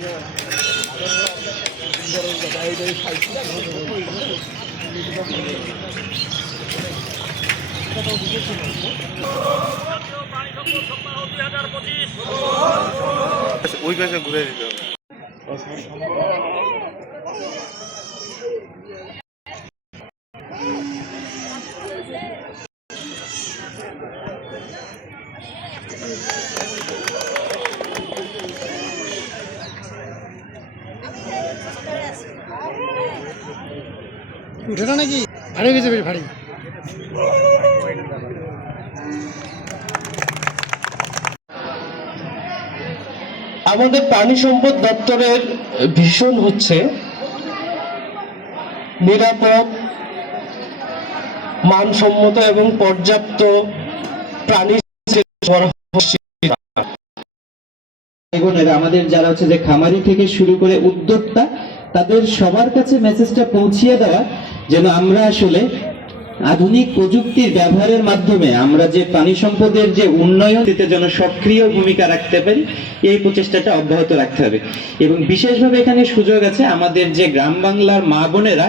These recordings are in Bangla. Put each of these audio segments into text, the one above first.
ওই পাশে ঘুরে দিতে হবে। উঠে না নাকি ভারী হয়ে গেছে, বেশ ভারী। আমাদের প্রাণী সম্পদ দপ্তরের ভীষণ হচ্ছে নিরাপদ, মানসম্মত এবং পর্যাপ্ত প্রাণী আমাদের যারা হচ্ছে যে খামারি থেকে শুরু করে উদ্যোক্তা, তাদের সবার কাছে মেসেজটা পৌঁছিয়ে দেওয়া যেন আমরা আসলে আধুনিক প্রযুক্তির ব্যবহারের মাধ্যমে আমরা যে প্রাণী সম্পদের যে উন্নয়ন দিতে যেন সক্রিয় ভূমিকা রাখতে পারি, এই প্রচেষ্টাটা অব্যাহত রাখতে হবে। এবং বিশেষভাবে এখানে সুযোগ আছে আমাদের যে গ্রাম বাংলার মা বোনেরা,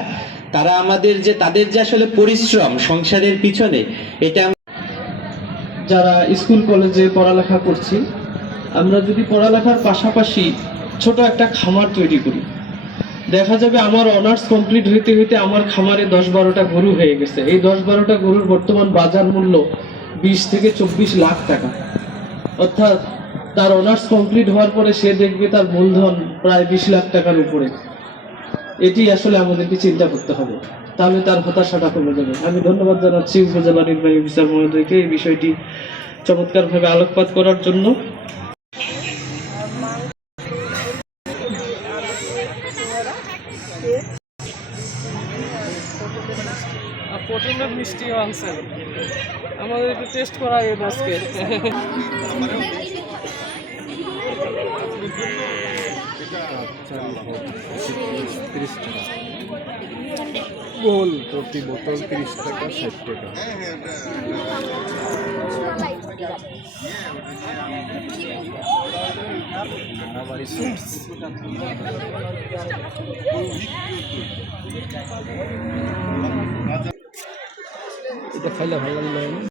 তারা আমাদের যে তাদের যে আসলে পরিশ্রম সংসারের পিছনে, এটা যারা স্কুল কলেজে পড়ালেখা করছি, আমরা যদি পড়ালেখার পাশাপাশি ছোট একটা খামার তৈরি করি, দেখা যাবে আমার অনার্স কমপ্লিট হইতে হইতে আমার খামারে 10-12টা গরু হয়ে গেছে। এই 10-12টা গরুর বর্তমান বাজার মূল্য 20 থেকে 24 লাখ টাকা। অর্থাৎ তার অনার্স কমপ্লিট হওয়ার পরে সে দেখবে তার মূলধন প্রায় 20 লাখ টাকার উপরে। এটি আসলে আমাদেরকে চিন্তা করতে হবে, তাহলে তার হতাশাটা কমে যাবে। আমি ধন্যবাদ জানাচ্ছি উপজেলা নির্বাহী অফিসার মহোদয়কে এই বিষয়টি চমৎকারভাবে আলোকপাত করার জন্য। প্রোটিনের মিষ্টিও আনছেন, আমাদের একটু টেস্ট করা গেল আজকে। গোল প্রতি বোতল 30 টাকা, 60 টাকা। এটা খাইলে ভালো লাগলো।